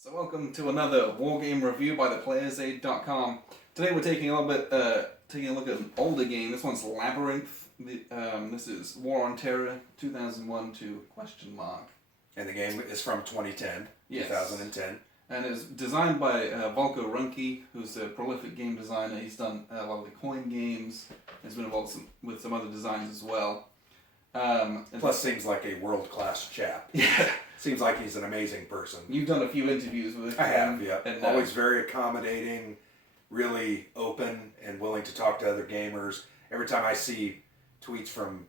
So welcome to another wargame review by theplayersaid.com. Today we're taking a look at an older game. This one's Labyrinth. This is War on Terror 2001 to question mark. And the game is from 2010. Yes. 2010. And it's designed by Volko Ruhnke, who's a prolific game designer. He's done a lot of the coin games. He's been involved with some other designs as well. Plus seems like a world-class chap. Yeah. Seems like he's an amazing person. You've done a few interviews with him. I have, yeah. And, always very accommodating, really open and willing to talk to other gamers. Every time I see tweets from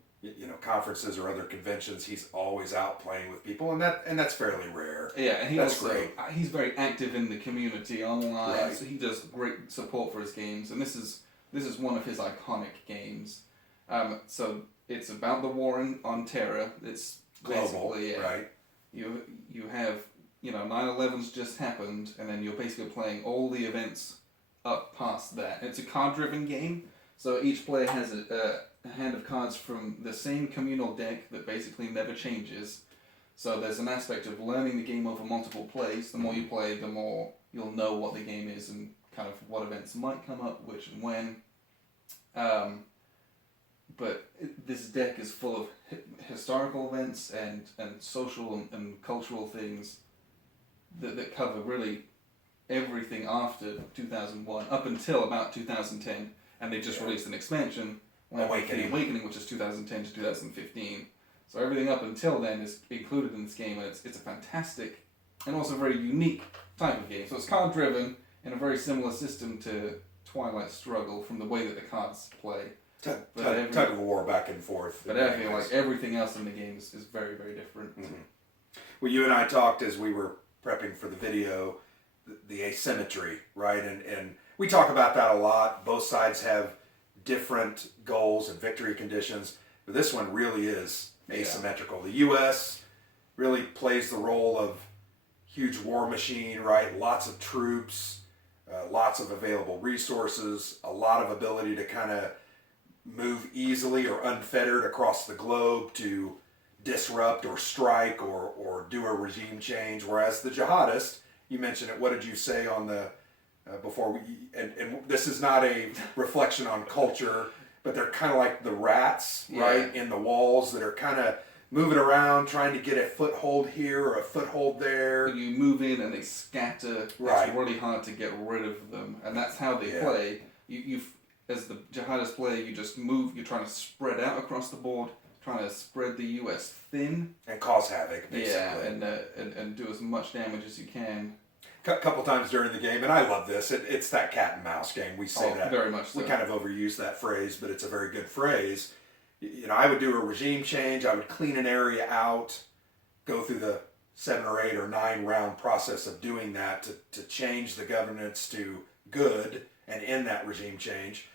conferences or other conventions, he's always out playing with people, and that's fairly rare. Yeah, and that's great. He's very active in the community online, Right. so he does great support for his games, and this is one of his iconic games. So it's about the war on terror. It's Global, basically, right? You have 9/11's just happened, and then you're basically playing all the events up past that. It's a card-driven game, so each player has a hand of cards from the same communal deck that basically never changes. So there's an aspect of learning the game over multiple plays. The more you play, the more you'll know what the game is and kind of what events might come up, which and when. But this deck is full of historical events and social and cultural things that cover really everything after 2001, up until about 2010, and they just released an expansion, Awakening, which is 2010 to 2015. So everything up until then is included in this game, and it's a fantastic and also very unique type of game. So it's card-driven in a very similar system to Twilight Struggle from the way that the cards play. Tug of war back and forth. But I feel like everything else in the game is very, very different. Mm-hmm. Well, you and I talked as we were prepping for the video, the asymmetry, right? And we talk about that a lot. Both sides have different goals and victory conditions, but this one really is asymmetrical. The U.S. really plays the role of huge war machine, right? Lots of troops, lots of available resources, a lot of ability to kind of move easily or unfettered across the globe to disrupt or strike or do a regime change. Whereas the jihadist, you mentioned it, what did you say on the before we, and this is not a reflection on culture, but they're kind of like the rats, right, in the walls that are kind of moving around, trying to get a foothold here or a foothold there. You move in and they scatter. Right. It's really hard to get rid of them, and that's how they play. You as the jihadist player, you just move. You're trying to spread out across the board, trying to spread the U.S. thin and cause havoc, basically. Yeah, and do as much damage as you can. Couple times during the game, and I love this. It's that cat and mouse game. We say that very much. So. We kind of overuse that phrase, but it's a very good phrase. I would do a regime change. I would clean an area out, go through the 7 or 8 or 9 round process of doing that to change the governance to good and end that regime change.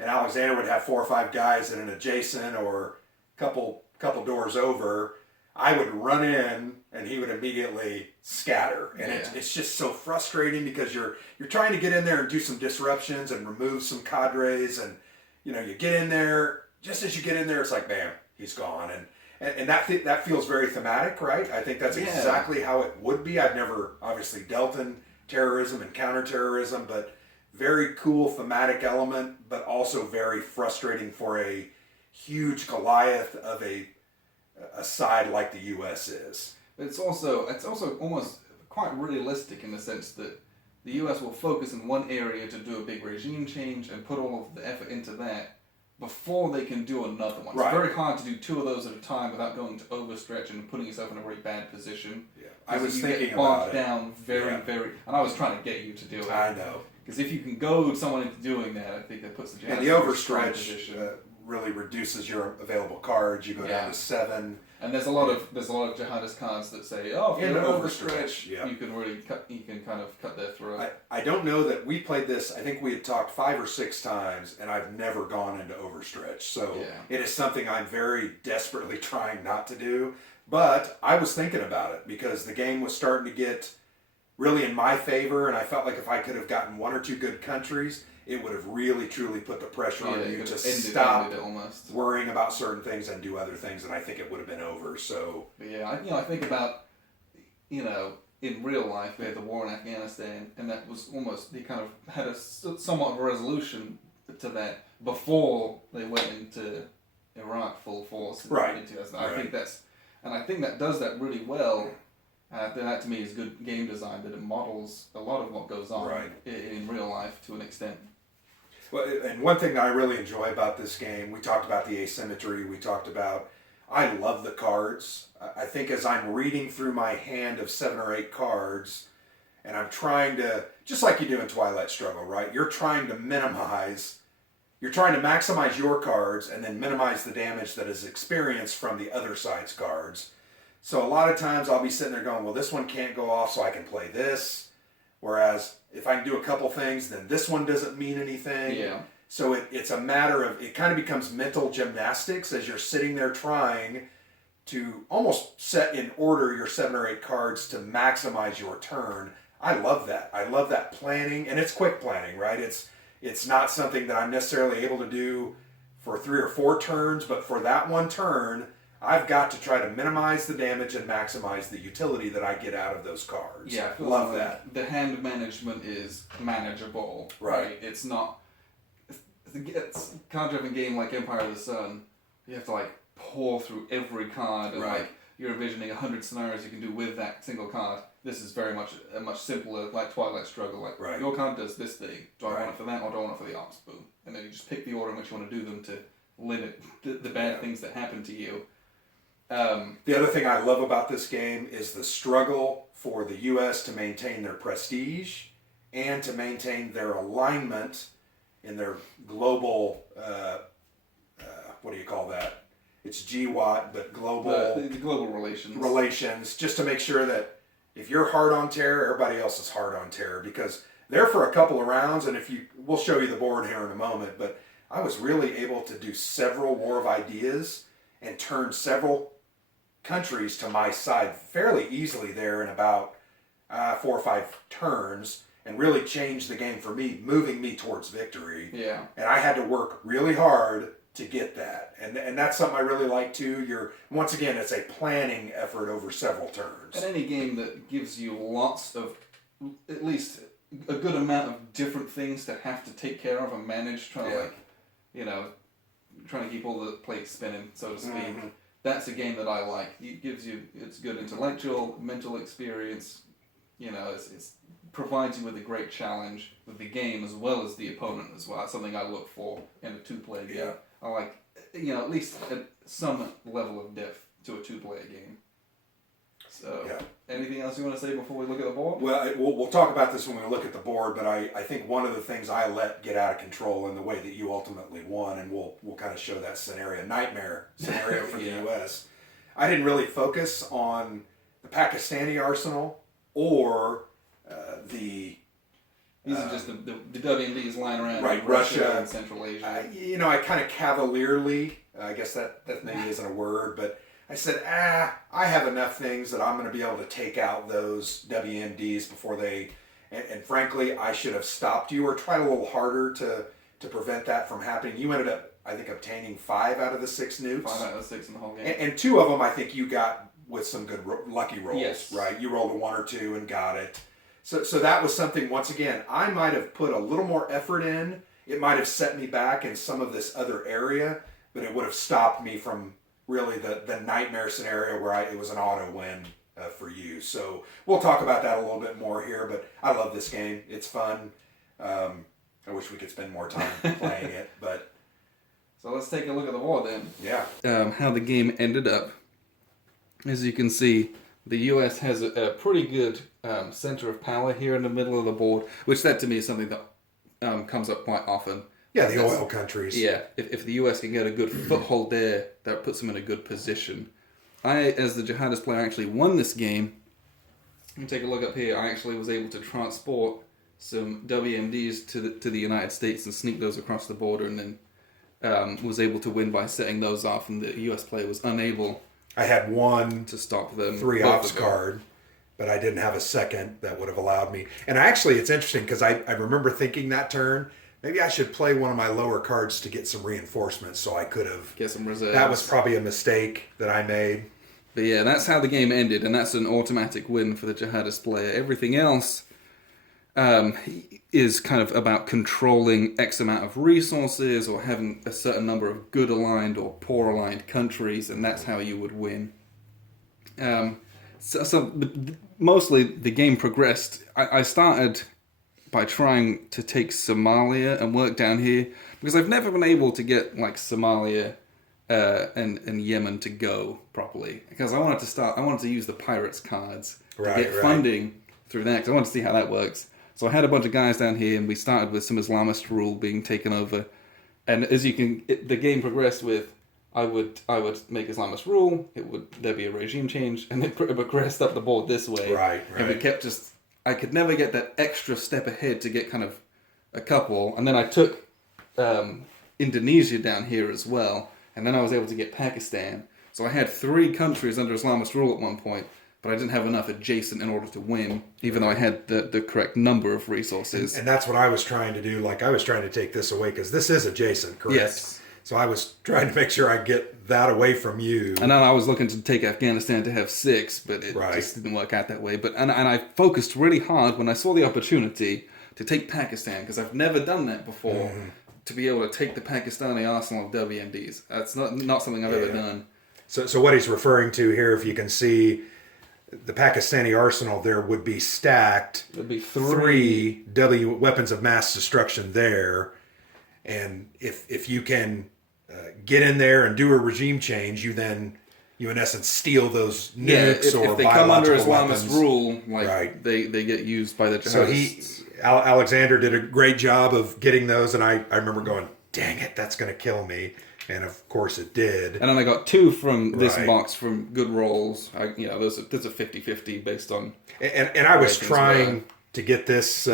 And Alexander would have 4 or 5 guys in an adjacent or couple doors over. I would run in and he would immediately scatter. And it's just so frustrating because you're trying to get in there and do some disruptions and remove some cadres, and you get in there, just as you get in there it's like bam, he's gone. And that feels very thematic, right? I think that's exactly how it would be. I've never obviously dealt in terrorism and counterterrorism, but very cool thematic element, but also very frustrating for a huge Goliath of a side like the U.S. is. It's also almost quite realistic in the sense that the U.S. will focus in one area to do a big regime change and put all of the effort into that before they can do another one. Right. It's very hard to do 2 of those at a time without going to overstretch and putting yourself in a very bad position. Yeah, I was thinking about it. Down very, and I was trying to get you to do it. I know. Because if you can goad someone into doing that, I think that puts the and the overstretch really reduces your available cards. You go down to 7. And there's a lot of jihadist cards that say, oh, if you're overstretch, you can really kind of cut their throat. I don't know that we played this. I think we had talked 5 or 6 times, and I've never gone into overstretch. So it is something I'm very desperately trying not to do. But I was thinking about it because the game was starting to get really in my favor, and I felt like if I could have gotten 1 or 2 good countries, it would have really truly put the pressure on you to stop worrying about certain things and do other things, and I think it would have been over. So I think about in real life, we had the war in Afghanistan, and that was almost, they kind of had a somewhat of a resolution to that before they went into Iraq full force in 2000. Right. I think that does that really well. That to me is good game design, that it models a lot of what goes on in real life to an extent. Well, and one thing that I really enjoy about this game, we talked about the asymmetry, I love the cards. I think as I'm reading through my hand of 7 or 8 cards, and I'm trying to, just like you do in Twilight Struggle, right? You're trying to maximize your cards and then minimize the damage that is experienced from the other side's cards. So a lot of times I'll be sitting there going, well, this one can't go off, so I can play this. Whereas if I can do a couple things, then this one doesn't mean anything. Yeah. So it's a matter of, it kind of becomes mental gymnastics as you're sitting there trying to almost set in order your 7 or 8 cards to maximize your turn. I love that. I love that planning, and it's quick planning, right? It's not something that I'm necessarily able to do for 3 or 4 turns, but for that one turn, I've got to try to minimize the damage and maximize the utility that I get out of those cards. Yeah, love that. The hand management is manageable. Right. It's not. It's a card-driven game like Empire of the Sun. You have to like pour through every card, and like you're envisioning 100 scenarios you can do with that single card. This is very much a much simpler, like Twilight Struggle. Like your card does this thing. Do I want it for that, or do I want it for the ops? Boom, and then you just pick the order in which you want to do them to limit the bad things that happen to you. The other thing I love about this game is the struggle for the U.S. to maintain their prestige and to maintain their alignment in their global, what do you call that? It's GWAT, but global... The global relations. Relations, just to make sure that if you're hard on terror, everybody else is hard on terror, because they're for a couple of rounds, and we'll show you the board here in a moment, but I was really able to do several War of Ideas and turn several countries to my side fairly easily there in about 4 or 5 turns, and really changed the game for me, moving me towards victory. Yeah. And I had to work really hard to get that. And that's something I really like too. Once again, it's a planning effort over several turns. And any game that gives you lots of, at least a good amount of different things to have to take care of and manage, trying to keep all the plates spinning, so to speak. Mm-hmm. That's a game that I like. It's good intellectual, mental experience. It's provides you with a great challenge with the game as well as the opponent as well. That's something I look for in a 2-player game. Yeah. I like, at least some level of depth to a 2-player game. So, anything else you want to say before we look at the board? Well, we'll talk about this when we look at the board, but I think one of the things I let get out of control in the way that you ultimately won, and we'll kind of show that nightmare scenario for the U.S., I didn't really focus on the Pakistani arsenal or the... These are just the WMDs lying around in Russia and Central Asia. I kind of cavalierly, I guess that maybe isn't a word, but I said, I have enough things that I'm going to be able to take out those WMDs before they... And frankly, I should have stopped you or tried a little harder to prevent that from happening. You ended up, I think, obtaining 5 out of the 6 nukes. 5 out of the 6 in the whole game. And 2 of them, I think you got with some good lucky rolls, yes. Right? You rolled a 1 or 2 and got it. So that was something, once again, I might have put a little more effort in. It might have set me back in some of this other area, but it would have stopped me from really the nightmare scenario where it was an auto win for you. So we'll talk about that a little bit more here, but I love this game. It's fun. I wish we could spend more time playing it, but... So let's take a look at the board then. Yeah. How the game ended up. As you can see, the US has a pretty good center of power here in the middle of the board, which that to me is something that comes up quite often. Yeah, the oil countries. Yeah, if the US can get a good foothold there, that puts them in a good position. I, as the jihadist player, actually won this game. You can take a look up here. I actually was able to transport some WMDs to the United States and sneak those across the border, and then was able to win by setting those off, and the US player was unable... I had one to stop them 3 ops card, but I didn't have a second that would have allowed me. And actually, it's interesting because I remember thinking that turn, maybe I should play one of my lower cards to get some reinforcements, so I could have get some reserves. That was probably a mistake that I made. But yeah, that's how the game ended, and that's an automatic win for the jihadist player. Everything else is kind of about controlling X amount of resources or having a certain number of good aligned or poor aligned countries, and that's how you would win. So mostly the game progressed. I started by trying to take Somalia and work down here because I've never been able to get like Somalia and Yemen to go properly because I wanted to use the pirates cards to get funding through that because I wanted to see how that works. So I had a bunch of guys down here and we started with some Islamist rule being taken over, and as the game progressed with. I would make Islamist rule. There'd be a regime change, and it progressed up the board this way. Right. And it kept I could never get that extra step ahead to get kind of a couple, and then I took Indonesia down here as well, and then I was able to get Pakistan. So I had 3 countries under Islamist rule at one point, but I didn't have enough adjacent in order to win, even though I had the correct number of resources. And that's what I was trying to do. Like I was trying to take this away because this is adjacent, correct? Yes. So I was trying to make sure I get that away from you. And then I was looking to take Afghanistan to have 6, but it just didn't work out that way. And I focused really hard when I saw the opportunity to take Pakistan, because I've never done that before, to be able to take the Pakistani arsenal of WMDs. That's not something I've ever done. So what he's referring to here, if you can see, the Pakistani arsenal there would be stacked. There'd be 3 weapons of mass destruction there. And if you can get in there and do a regime change, you in essence steal those nukes or if they come under Islamist weapons. Rule, they get used by the jihadists. So Alexander did a great job of getting those, and I remember going, dang it, that's going to kill me. And of course it did. And then I got 2 from this box from good rolls. There's a 50-50 based on. And I was trying to get this,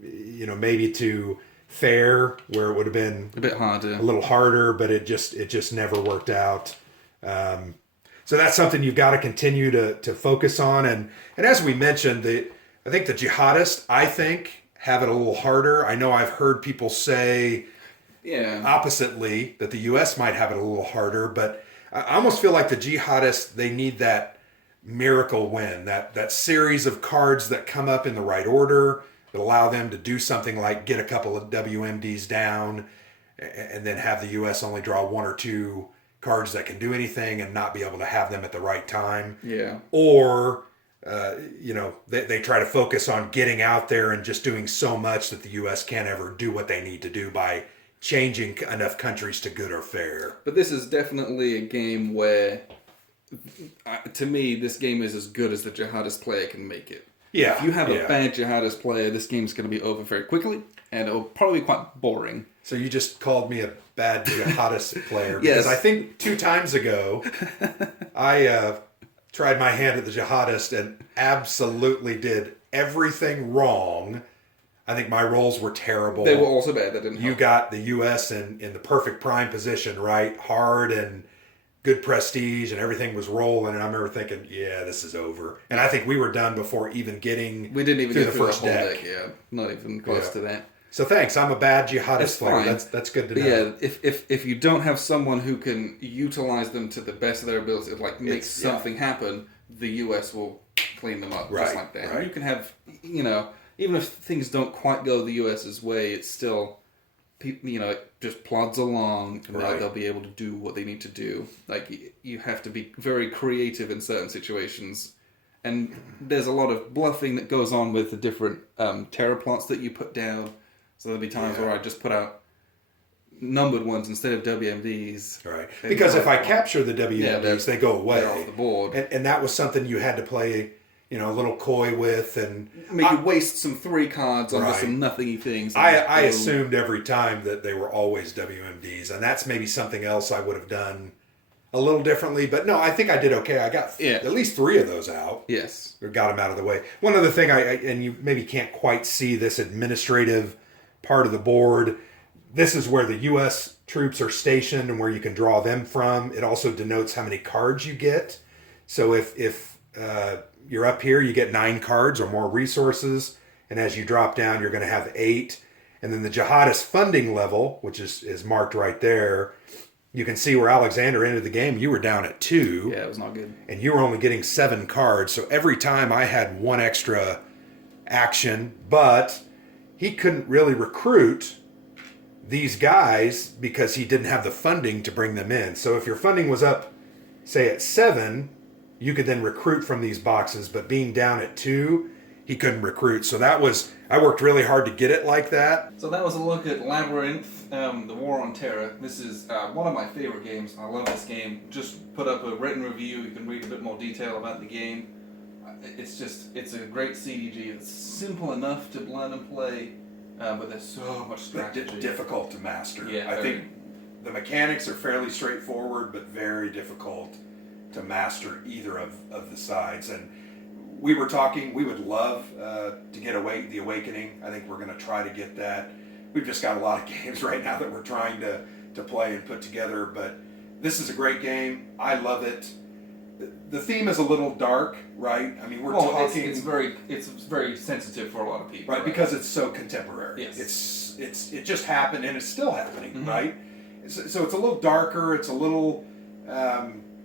maybe to fair, where it would have been a bit harder, a little harder, but it just never worked out. So that's something you've got to continue to focus on. And as we mentioned, I think the jihadists, have it a little harder. I know I've heard people say oppositely that the U.S. might have it a little harder, but I almost feel like the jihadists, they need that miracle win, that series of cards that come up in the right order that allow them to do something like get a couple of WMDs down and then have the U.S. only draw 1 or 2 cards that can do anything and not be able to have them at the right time. Yeah. Or, they try to focus on getting out there and just doing so much that the U.S. can't ever do what they need to do by changing enough countries to good or fair. But this is definitely a game where, to me, this game is as good as the jihadist player can make it. Yeah. If you have a bad jihadist player, this game's going to be over very quickly, and it'll probably be quite boring. So you just called me a bad jihadist player. Yes. Because I think 2 times ago, I tried my hand at the jihadist and absolutely did everything wrong. I think my rolls were terrible. They were also bad. That didn't help. You got the U.S. in the perfect prime position, right? Hard and good prestige, and everything was rolling. And I remember thinking, yeah, this is over. And I think we were done before even getting We didn't even through get the through first the whole deck. Yeah, not even close to that. So thanks. I'm a bad jihadist player. Fine. That's good to know. Yeah, if you don't have someone who can utilize them to the best of their ability, like make something happen, the U.S. will clean them up just like that. Right. And you can have, even if things don't quite go the U.S.'s way, it's still, it just plods along, and they'll be able to do what they need to do. Like, you have to be very creative in certain situations. And there's a lot of bluffing that goes on with the different terror plots that you put down. So there'll be times where I just put out numbered ones instead of WMDs. Right. Because if I capture the WMDs, they go away. They're off the board. And that was something you had to play, a little coy with. And make you waste some 3 cards on some nothingy things. I assumed every time that they were always WMDs. And that's maybe something else I would have done a little differently. But no, I think I did okay. I got at least 3 of those out. Yes. Or got them out of the way. One other thing, and you maybe can't quite see this administrative part of the board. This is where the U.S. troops are stationed and where you can draw them from. It also denotes how many cards you get. So if you're up here, you get 9 cards or more resources. And as you drop down, you're going to have 8. And then the jihadist funding level, which is marked right there, You can see where Alexander ended the game. You were down at 2. Yeah, it was not good. And you were only getting 7 cards. So every time I had 1 extra action, but he couldn't really recruit these guys because he didn't have the funding to bring them in. So if your funding was up, say at 7, you could then recruit from these boxes, but being down at 2, he couldn't recruit. So I worked really hard to get it like that. So that was a look at Labyrinth, the War on Terror. This is one of my favorite games. I love this game. Just put up a written review. You can read a bit more detail about the game. It's a great CDG. It's simple enough to learn and play, but there's so much strategy. Difficult to master. Yeah, I think the mechanics are fairly straightforward, but very difficult to master either of the sides. And we were talking, we would love to get the Awakening. I think we're going to try to get that. We've just got a lot of games right now that we're trying to play and put together, but this is a great game. I love it. The theme is a little dark, right? I mean, we're talking. It's very sensitive for a lot of people, right? Because it's so contemporary. Yes. It just happened and it's still happening, right? So it's a little darker. It's a little.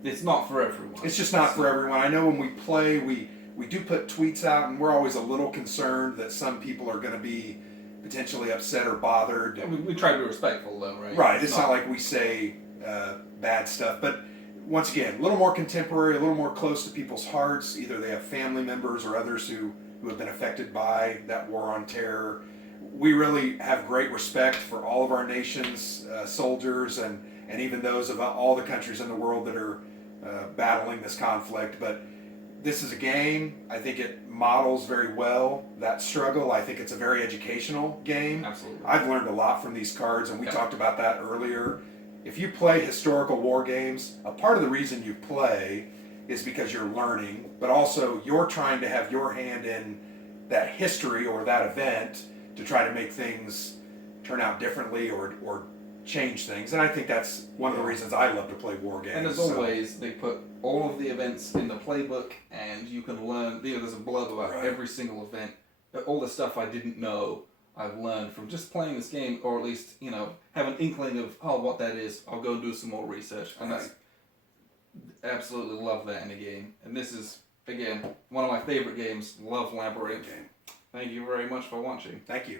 It's not for everyone. It's just not for everyone. I know when we play, we do put tweets out, and we're always a little concerned that some people are going to be potentially upset or bothered. We try to be respectful, though, right? Right. It's not like we say bad stuff, but. Once again, a little more contemporary, a little more close to people's hearts. Either they have family members or others who have been affected by that war on terror. We really have great respect for all of our nation's soldiers and even those of all the countries in the world that are battling this conflict. But this is a game. I think it models very well that struggle. I think it's a very educational game. Absolutely. I've learned a lot from these cards, and we talked about that earlier. If you play historical war games, a part of the reason you play is because you're learning, but also you're trying to have your hand in that history or that event to try to make things turn out differently or change things. And I think that's one of the reasons I love to play war games. And as always, they put all of the events in the playbook, and you can learn. There's a blurb about every single event. All the stuff I didn't know, I've learned from just playing this game, or at least, have an inkling of, what that is. I'll go do some more research. And that's absolutely love that in a game. And this is, again, one of my favorite games. Love Labyrinth. Thank you very much for watching. Thank you.